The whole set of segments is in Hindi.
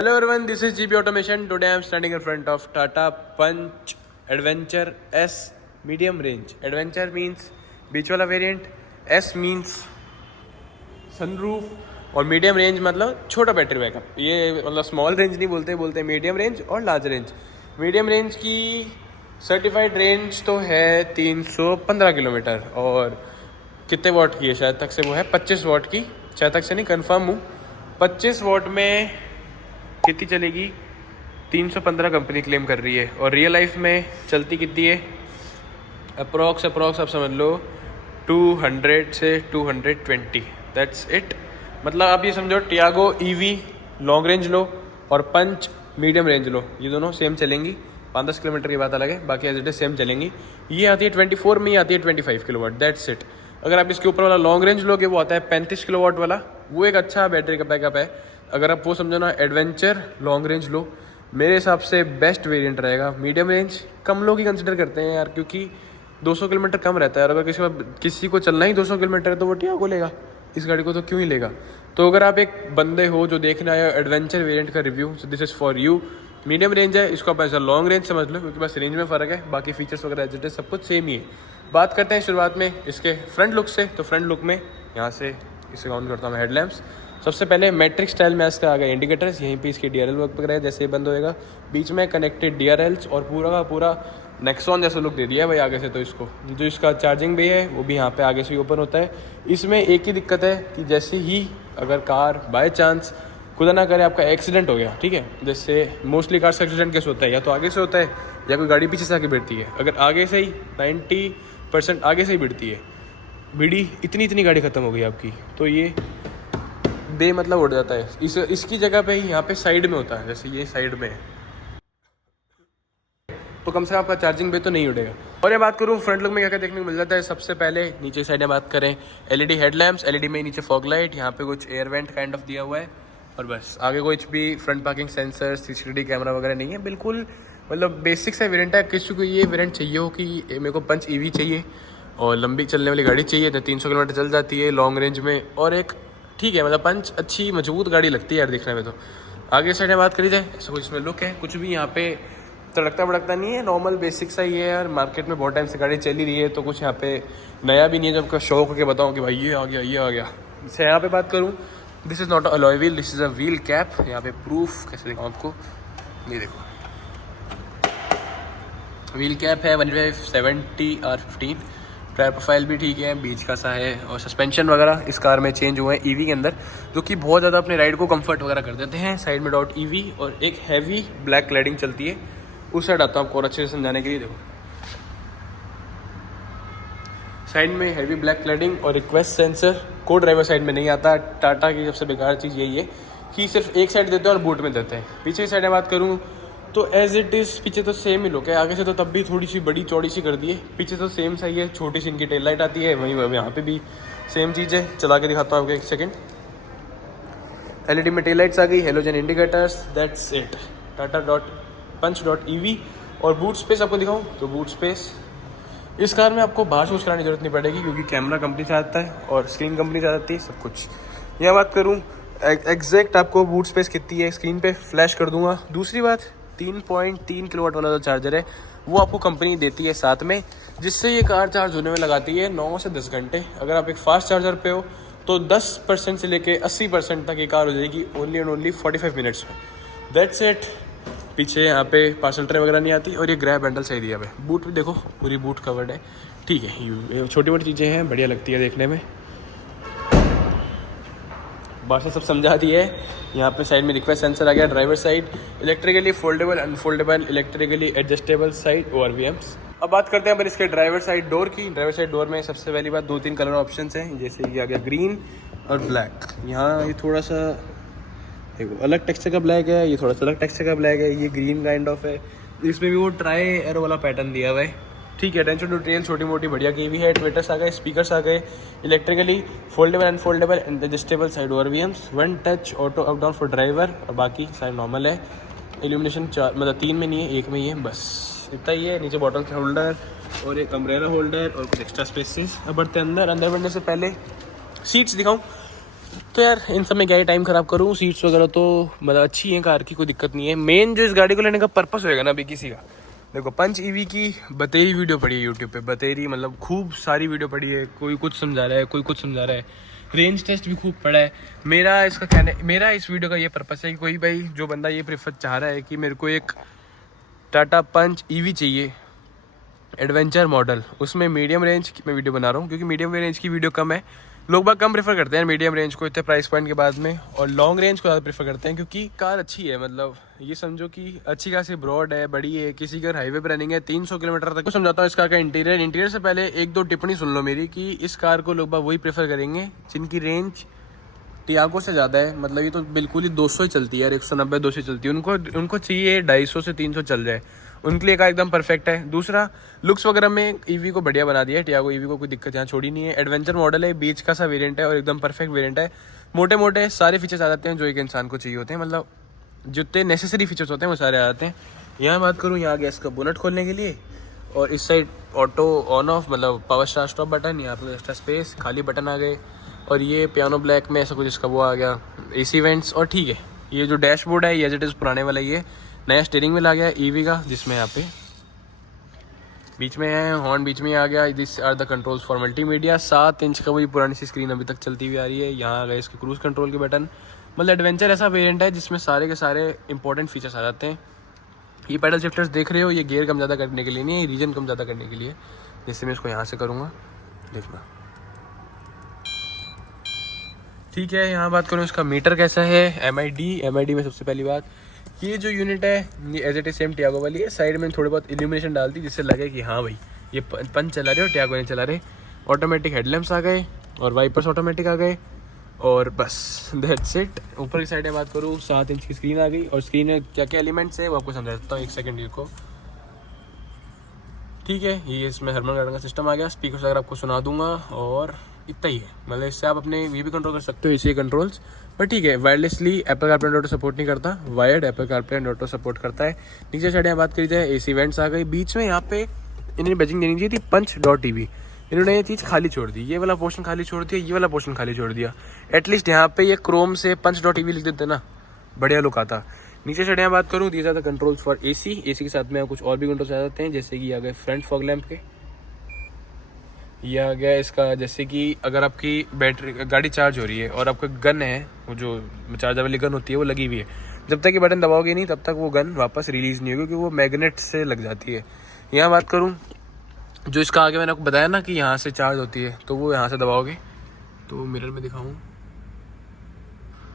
Hello everyone, this is GP Automation. Today I am standing in front of Tata Punch Adventure S medium range. Adventure means बीच वाला वेरिएंट, S means सनरूफ और मीडियम रेंज मतलब छोटा बैटरी बैकअप. ये मतलब स्मॉल रेंज नहीं बोलते मीडियम रेंज और लार्ज रेंज. मीडियम रेंज की सर्टिफाइड रेंज तो है 315 किलोमीटर और कितने वॉट की है शायद तक से वो है 25 वॉट की, शायद तक से नहीं कंफर्म हूँ. 25 वॉट में कितनी चलेगी 315 कंपनी क्लेम कर रही है और रियल लाइफ में चलती कितनी है अप्रॉक्स आप समझ लो 200 से 220. That's it. मतलब आप ये समझो टियागो ईवी लॉन्ग रेंज लो और पंच मीडियम रेंज लो, ये दोनों सेम चलेंगी. 5-10 किलोमीटर की बात अलग है, बाकी एज इट इज सेम चलेंगी. ये आती है 24 में, ये आती है 25 किलोवाट. That's it. अगर आप इसके ऊपर वाला लॉन्ग रेंज लोगे वो आता है 35 किलोवाट वाला, वो एक अच्छा बैटरी का बैकअप है. अगर आप वो समझो ना एडवेंचर लॉन्ग रेंज लो, मेरे हिसाब से बेस्ट वेरिएंट रहेगा. मीडियम रेंज कम लोग ही कंसिडर करते हैं यार, क्योंकि 200 किलोमीटर कम रहता है. और अगर किसी को चलना ही 200 किलोमीटर है तो वो टियागो लेगा, इस गाड़ी को तो क्यों ही लेगा. तो अगर आप एक बंदे हो जो देखने आए एडवेंचर वेरिएंट का review, so this is for you. Medium range है, इसको आप ऐसा लॉन्ग रेंज समझ लो, क्योंकि बस रेंज में फ़र्क है, बाकी फीचर्स वगैरह एज इट इज सब कुछ सेम ही है. बात करते हैं शुरुआत में इसके फ्रंट लुक से. तो फ्रंट लुक में यहाँ से इसे ऑन करता हूँ मैं हेडलैम्प्स. सबसे पहले मैट्रिक स्टाइल में इसका आ गया इंडिकेटर्स, यहीं पे इसकी DRL वर्क वगैरह है, जैसे बंद होएगा. बीच में कनेक्टेड DRLs और पूरा का पूरा नेक्सॉन जैसा लुक दे दिया है भाई आगे से. तो इसको जो इसका चार्जिंग भी है वो भी यहाँ पे आगे से ही ओपन होता है. इसमें एक ही दिक्कत है कि जैसे ही अगर कार बाय चांस खुदा ना करे आपका एक्सीडेंट हो गया, ठीक है, जैसे मोस्टली कार से एक्सीडेंट कैसे होता है, या तो आगे से होता है या कोई गाड़ी पीछे से आके भिड़ती है. अगर आगे से ही 90% आगे से ही भिड़ती है, भिड़ी इतनी गाड़ी ख़त्म हो गई आपकी, तो ये मतलब उड़ जाता है. इसकी जगह पे ही यहाँ पे साइड में होता है, जैसे ये साइड में है, तो कम से कम आपका चार्जिंग बे तो नहीं उड़ेगा. और ये बात करूँ फ्रंट लुक में क्या क्या देखने को मिल जाता है. सबसे पहले नीचे साइड में बात करें, LED हेडलैम्प्स, LED में नीचे फॉग लाइट, यहाँ पे कुछ एयर वेंट काइंड ऑफ दिया हुआ है, और बस आगे कुछ भी front parking sensor, CCTV camera वगैरह नहीं है. बिल्कुल मतलब बेसिक सा वेरिएंट है. किसी को ये वेरिएंट चाहिए हो कि मेरे को पंच EV चाहिए और लंबी चलने वाली गाड़ी चाहिए, तो 300 किलोमीटर चल जाती है लॉन्ग रेंज में, और एक ठीक है मतलब पंच अच्छी मजबूत गाड़ी लगती है यार दिखने में. तो आगे साइड में बात करी जाए, ऐसा कुछ इसमें लुक है, कुछ भी यहाँ पे तड़कता भड़कता नहीं है, नॉर्मल बेसिक सा ही है यार. मार्केट में बहुत टाइम से गाड़ी चली रही है, तो कुछ यहाँ पे नया भी नहीं है. जब का शौक होकर बताऊँ कि भाई ये आ गया. जैसे यहाँ पे बात करूँ, this is not a alloy wheel, this is a wheel cap. यहाँ पे प्रूफ कैसे दिखाऊँ आपको, ये देखो व्हील कैप है 1570 R15. टायर प्रोफाइल भी ठीक है, बीच का सा है, और सस्पेंशन वगैरह इस कार में चेंज हुए हैं EV के अंदर, जो कि बहुत ज़्यादा अपने राइड को कंफर्ट वगैरह कर देते हैं. साइड में डॉट EV और एक हैवी ब्लैक क्लैडिंग चलती है. उस साइड आता हूँ आपको और अच्छे से समझाने के लिए. देखो साइड में हैवी ब्लैक क्लैडिंग और रिक्वेस्ट सेंसर. को ड्राइवर साइड में नहीं आता. टाटा की सबसे बेकार चीज़ यही है कि सिर्फ एक साइड देते हैं और बूट में देते हैं. पीछे की साइड में बात करूँ तो एज इट इज़ पीछे तो सेम ही लुक है, आगे से तो तब भी थोड़ी सी बड़ी चौड़ी सी कर दी है. पीछे तो सेम सही है, छोटी सी इनकी टेल लाइट आती है, वहीं यहाँ पे भी सेम चीज़ है. चला के दिखाता हूँ आपको एक सेकंड. LED में टेल लाइट्स आ गई, halogen indicators. That's it. Tata Punch EV. और बूट स्पेस आपको दिखाऊँ तो बूट स्पेस इस कार में आपको बाहर यूज़ कराने की जरूरत नहीं पड़ेगी, क्योंकि कैमरा कंपनी से आता है और स्क्रीन कंपनी से आती है सब कुछ. यहाँ बात करूँ एग्जैक्ट आपको बूट स्पेस कितनी है स्क्रीन पे फ्लैश कर दूंगा. दूसरी बात 3.3 किलोवाट वाला जो चार्जर है वो आपको कंपनी देती है साथ में, जिससे ये कार चार्ज होने में लगाती है 9 से 10 घंटे. अगर आप एक फास्ट चार्जर पे हो तो 10% से लेके 80% तक ये कार हो जाएगी ओनली एंड ओनली 45 मिनट्स में. That's it. पीछे यहाँ पे पार्सल ट्रे वगैरह नहीं आती, और ये ग्रैब हैंडल सही दिया है. बूट भी देखो पूरी बूट कवर्ड है, ठीक है. ये छोटी मोटी चीज़ें हैं, बढ़िया लगती है देखने में. भाषा सब समझा दी है. यहाँ पे साइड में रिक्वेस्ट सेंसर आ गया. Driver side electrically foldable, unfoldable, electrically adjustable side ORVMs. अब बात करते हैं पर इसके ड्राइवर साइड डोर की. ड्राइवर साइड डोर में सबसे पहली बात 2-3 कलर ऑप्शंस हैं, जैसे ये आ गया ग्रीन और ब्लैक. यहाँ ये थोड़ा सा अलग टेक्सचर का ब्लैक है, ये थोड़ा सा अलग टेक्सचर का ब्लैक है, ये ग्रीन काइंड ऑफ है. इसमें भी वो ट्राई एरो वाला पैटर्न दिया हुआ है, ठीक है. अटेंशन टू डिटेल छोटी मोटी बढ़िया की भी है. ट्विटर्स आ गए, स्पीकर्स आ गए, electrically foldable, unfoldable and adjustable side ORVMs. 1 touch auto up down for driver, और बाकी साइड नॉर्मल है. इल्यूमिनेशन 4 मतलब 3 में नहीं है, 1 में ही है, बस इतना ही है. नीचे बॉटल के होल्डर और एक अम्ब्रेला होल्डर और कुछ एक्स्ट्रा स्पेसेस. अब बढ़ते अंदर बढ़ने से पहले सीट्स दिखाऊँ तो तो यार इन सब में क्या ही टाइम ख़राब करूँ। सीट्स वगैरह तो मतलब अच्छी हैं कार की, कोई दिक्कत नहीं है। मेन जो इस गाड़ी को लेने का पर्पस होएगा ना अभी किसी का, देखो पंच ईवी की बतेरी वीडियो पड़ी है यूट्यूब पे, बतेरी मतलब खूब सारी वीडियो पड़ी है, कोई कुछ समझा रहा है, कोई कुछ समझा रहा है, रेंज टेस्ट भी खूब पड़ा है। मेरा इस वीडियो का ये पर्पस है कि कोई भाई जो बंदा ये प्रेफर चाह रहा है कि मेरे को एक टाटा पंच ईवी चाहिए एडवेंचर मॉडल, उसमें मीडियम रेंज की मैं वीडियो बना रहा हूँ क्योंकि मीडियम रेंज की वीडियो कम है, लोग बाग कम प्रेफर करते हैं मीडियम रेंज को इतने प्राइस पॉइंट के बाद में, और लॉन्ग रेंज को ज़्यादा प्रेफर करते हैं क्योंकि कार अच्छी है। मतलब ये समझो कि अच्छी खासी ब्रॉड है, बड़ी है, किसी का हाईवे पर रनिंग है 300 किलोमीटर तक। तो समझाता हूँ इस कार का इंटीरियर से पहले एक दो टिप्पणी सुन लो मेरी कि इस कार को लोग बाग वही प्रेफर करेंगे जिनकी रेंज टियागो से ज़्यादा है। मतलब ये तो बिल्कुल ही 200 ही चलती है यार, 190-200 चलती है, उनको चाहिए 250 से 300 चल जाए, उनके लिए कार एकदम परफेक्ट है। दूसरा लुक्स वगैरह में ईवी को बढ़िया बना दिया है टियागो, ईवी को कोई दिक्कत यहाँ छोड़ी नहीं है। एडवेंचर मॉडल है, बीच का सा वेरिएंट है और एकदम परफेक्ट वेरिएंट है। मोटे मोटे सारे फीचर्स आ जाते हैं जो एक इंसान को चाहिए होते हैं, मतलब जितने नेसेसरी फीचर्स होते हैं वो सारे आ जाते हैं। यहाँ बात करूँ, यहाँ आ गया इसका बोनट खोलने के लिए, और इस साइड ऑटो ऑन ऑफ मतलब पावर स्टार्ट स्टॉप बटन, यहाँ पर एक्स्ट्रा स्पेस, खाली बटन आ गए, और ये पियानो ब्लैक में ऐसा कुछ इसका वो आ गया, AC वेंट्स। और ठीक है, ये जो डैशबोर्ड है ये एज इट इज़ पुराने वाला, ये नया स्टीयरिंग व्हील आ गया ईवी का, जिसमें यहाँ पे बीच में है हॉर्न, बीच में आ गया। This are the controls for multimedia, 7 inch का वही पुरानी सी स्क्रीन अभी तक चलती हुई आ रही है। यहाँ आ गए इसके क्रूज कंट्रोल के बटन। मतलब एडवेंचर ऐसा वेरिएंट है जिसमें सारे के सारे इंपॉर्टेंट फीचर्स आ जाते हैं। ये पैडल शिफ्टर्स देख रहे हो, ये गियर कम ज़्यादा करने के लिए नहीं है, रीजन कम ज़्यादा करने के लिए। जैसे मैं इसको यहाँ से करूँगा, देखना ठीक है। यहाँ बात करूँ इसका मीटर कैसा है, MID में सबसे पहली बात, ये जो यूनिट है ये as it is same Tiago वाली है। साइड में थोड़ी बहुत इल्यूमिनेशन डालती जिससे लगे कि हाँ भाई ये पंच चला रहे हो, टियागो नहीं चला रहे। ऑटोमेटिक हेडलैम्प्स आ गए और वाइपर्स ऑटोमेटिक आ गए, और बस दैट्स इट। ऊपर की साइड में बात करूँ, 7 इंच की स्क्रीन आ गई, और स्क्रीन में क्या क्या एलिमेंट्स है वो आपको समझा देता हूँ, 1 सेकेंड को। ठीक है, ये इसमें हरमन गार्डन का सिस्टम आ गया, स्पीकर अगर आपको सुना दूंगा, और इतना ही है। मतलब इससे आप अपने ये भी कंट्रोल कर सकते हो, इसी कंट्रोल्स। पर ठीक है, wirelessly Apple CarPlay auto support नहीं करता, wired Apple CarPlay auto support करता है। नीचे साइड में बात करी जाए, AC वेंट्स आ गई। बीच में यहाँ पे इन्हें बैजिंग देनी चाहिए थी punch.tv, इन्होंने ये चीज़ खाली छोड़ दी, ये वाला पोर्शन खाली छोड़ दिया, ये वाला पोर्शन खाली छोड़ दिया। एटलीस्ट यहाँ पे ये क्रोम से punch.tv लिख देते ना, बढ़िया लुक आता। नीचे साइड यहाँ बात करूँ, these are the controls for AC के साथ में कुछ और भी कंट्रोल्स आ जाते हैं, जैसे कि आ गए फ्रंट फॉग लैंप के, ये आ गया इसका, जैसे कि अगर आपकी बैटरी गाड़ी चार्ज हो रही है और आपका गन है, वो जो चार्जर वाली गन होती है वो लगी हुई है, जब तक ये बटन दबाओगे नहीं तब तक वो गन वापस रिलीज़ नहीं होगी क्योंकि वो मैग्नेट से लग जाती है। यहाँ बात करूँ, जो इसका आगे मैंने आपको बताया ना कि यहाँ से चार्ज होती है, तो वो यहाँ से दबाओगे तो मिरर में दिखाऊँ,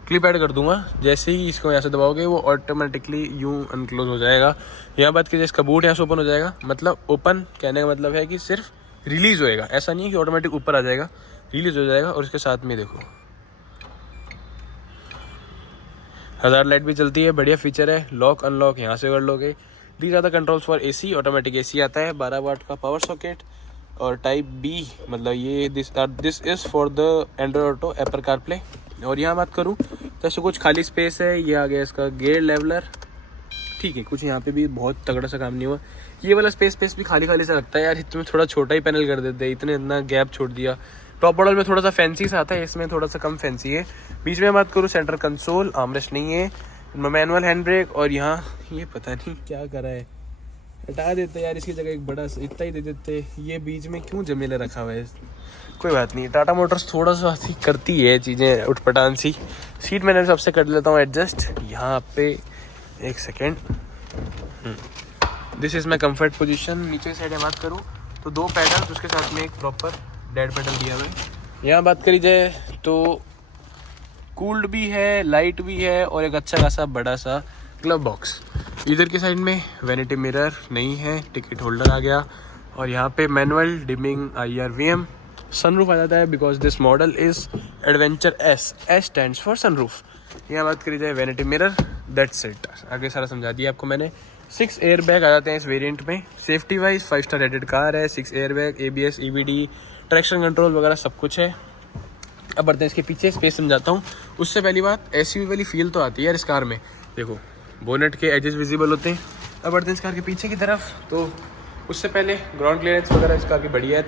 क्लिप ऐड कर दूंगा, जैसे ही इसको यहाँ से दबाओगे वो ऑटोमेटिकली यूँ अनक्लोज हो जाएगा। यहाँ बात कीजिए, इसका बूट यहाँ से ओपन हो जाएगा, मतलब ओपन कहने का मतलब है कि सिर्फ रिलीज़ होएगा, ऐसा नहीं है कि ऑटोमेटिक ऊपर आ जाएगा, रिलीज़ हो जाएगा। और इसके साथ में देखो हज़ार लाइट भी चलती है, बढ़िया फीचर है। लॉक अनलॉक यहाँ से कर लोगे। These are the controls for AC, automatic AC आता है, 12 वाट का पावर सॉकेट, और टाइप B, मतलब ये this is for the Android Auto Apple CarPlay. और यहाँ बात करूँ तो ऐसे कुछ खाली स्पेस है, ये आ गया इसका गियर लेवलर, ठीक है, कुछ यहाँ पे भी बहुत तगड़ा सा काम नहीं हुआ। ये वाला स्पेस भी खाली सा लगता है यार, इसमें थोड़ा छोटा ही पैनल कर देते हैं, इतना गैप छोड़ दिया। टॉप मॉडल में थोड़ा सा फैंसी सा आता है, इसमें थोड़ा सा कम फैंसी है। बीच में बात करूँ, सेंटर कंसोल, आर्मरेस्ट नहीं है, मैनुअल हैंड ब्रेक, और यहाँ ये पता नहीं क्या करा है, हटा देते यार, इसकी जगह एक बड़ा इतना ही दे देते। ये बीच में क्यों जमेला रखा हुआ है, कोई बात नहीं, टाटा मोटर्स थोड़ा सा करती है चीज़ें उठपटांग सी। सीट मैंने सबसे कर लेता हूँ एडजस्ट, यहाँ पे 1 second, this is my comfort position. नीचे साइड में बात करूँ तो 2 पैडल, उसके साथ में एक प्रॉपर डेड पैडल दिया हुआ है। यहाँ बात करी जाए तो कूल्ड भी है, लाइट भी है, और एक अच्छा खासा बड़ा सा ग्लव बॉक्स। इधर की साइड में वैनिटी मिरर नहीं है, टिकट होल्डर आ गया, और यहाँ पे मैनुअल डिमिंग IRVM। सनरूफ आ जाता है because this model is adventure S stands for sunroof. यहाँ बात करी जाए वैनिटी मिरर, दैट्स इट, आगे सारा समझा दिया आपको मैंने। 6 एयर बैग आ जाते हैं इस वेरिएंट में, safety wise 5 star rated car है। 6 air bag, ABS, EBD, traction control वगैरह सब कुछ है। अब बढ़ते हैं इसके पीछे, स्पेस समझाता हूँ। उससे पहली बात, SUV वाली फील तो आती है यार इस कार में, देखो बोनेट के एजेस विजिबल होते हैं। अब बढ़ते हैं इस कार के पीछे की तरफ, तो उससे पहले ग्राउंड क्लियरेंस वगैरह इस कार की बढ़िया है,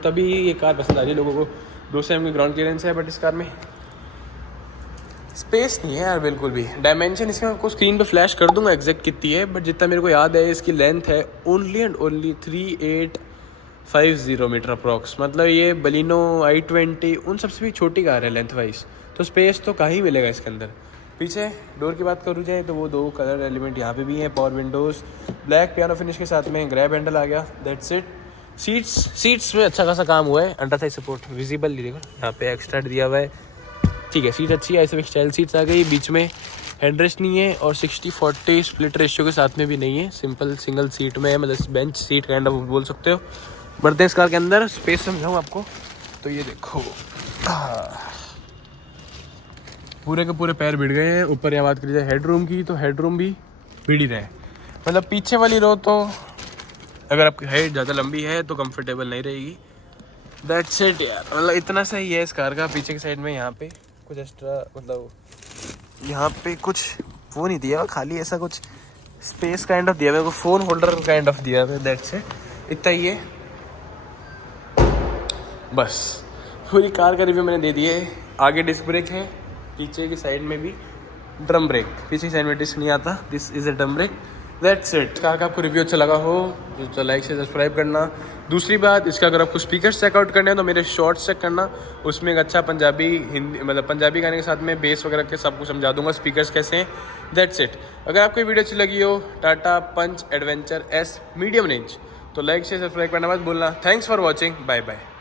तभी ये कार पसंद आ रही है लोगों को। 200 mm की ग्राउंड क्लियरेंस है बट इस कार में, स्पेस नहीं है यार बिल्कुल भी। डायमेंशन इसमें आपको स्क्रीन पे फ्लैश कर दूंगा एग्जैक्ट कितनी है, बट जितना मेरे को याद है इसकी लेंथ है only and only 3850 metre approx. मतलब ये बलिनो i20 उन सबसे भी छोटी कार है लेंथ वाइज, तो स्पेस तो कहीं मिलेगा इसके अंदर। पीछे डोर की बात करूँ जाए तो वो 2 कलर एलिमेंट यहाँ पे भी हैं, power Windows, black piano finish के साथ में ग्रैब हैंडल आ गया, दैट्स इट। सीट्स में अच्छा खासा काम हुआ है, अंडर साइड सपोर्ट विजिबल नहीं, देखो यहाँ पे एक्स्ट्रा दिया हुआ है, ठीक है। सीट अच्छी है, ऐसे स्टाइल सीट्स आ गई, बीच में हेडरेस्ट नहीं है और 60-40 स्प्लिट रेशियो के साथ में भी नहीं है, सिंपल सिंगल सीट में है, मतलब बेंच सीट काइंड ऑफ बोल सकते हो। बढ़ते इस कार के अंदर स्पेस समझाऊँ आपको तो ये देखो पूरे के पूरे पैर भिड़ गए हैं। ऊपर यहाँ बात करी जाए हेडरूम की तो हेडरूम भी भिड़ ही रहे हैं, मतलब पीछे वाली रो तो अगर आपकी हाइट ज़्यादा लंबी है तो कंफर्टेबल नहीं रहेगी। दैट्स इट यार, मतलब इतना सही है इस कार का। पीछे की साइड में यहाँ पे कुछ एक्स्ट्रा, मतलब यहाँ पे कुछ वो नहीं दिया, खाली ऐसा कुछ स्पेस काइंड ऑफ दिया हुआ है, फ़ोन होल्डर काइंड ऑफ दिया हुआ है, दैट्स इट, इतना ही है बस। पूरी कार का रिव्यू मैंने दे दिया है। आगे डिस्क ब्रेक है, पीछे की साइड में भी ड्रम ब्रेक, पीछे की साइड में डिस्क नहीं आता, this is a drum brake, that's it. Car का आपको रिव्यू अच्छा लगा हो तो लाइक से सब्सक्राइब करना। दूसरी बात, इसका अगर आपको स्पीकर्स चेकआउट करने हैं तो मेरे शॉर्ट्स चेक करना, उसमें एक अच्छा पंजाबी हिंदी, मतलब पंजाबी गाने के साथ में बेस वगैरह के सब कुछ समझा दूंगा स्पीकर्स कैसे हैं, दैट्स इट। अगर आपको वीडियो अच्छी लगी हो Tata Punch adventure S medium range तो लाइक से सब्सक्राइब करना मत भूलना। Thanks for watching, bye bye.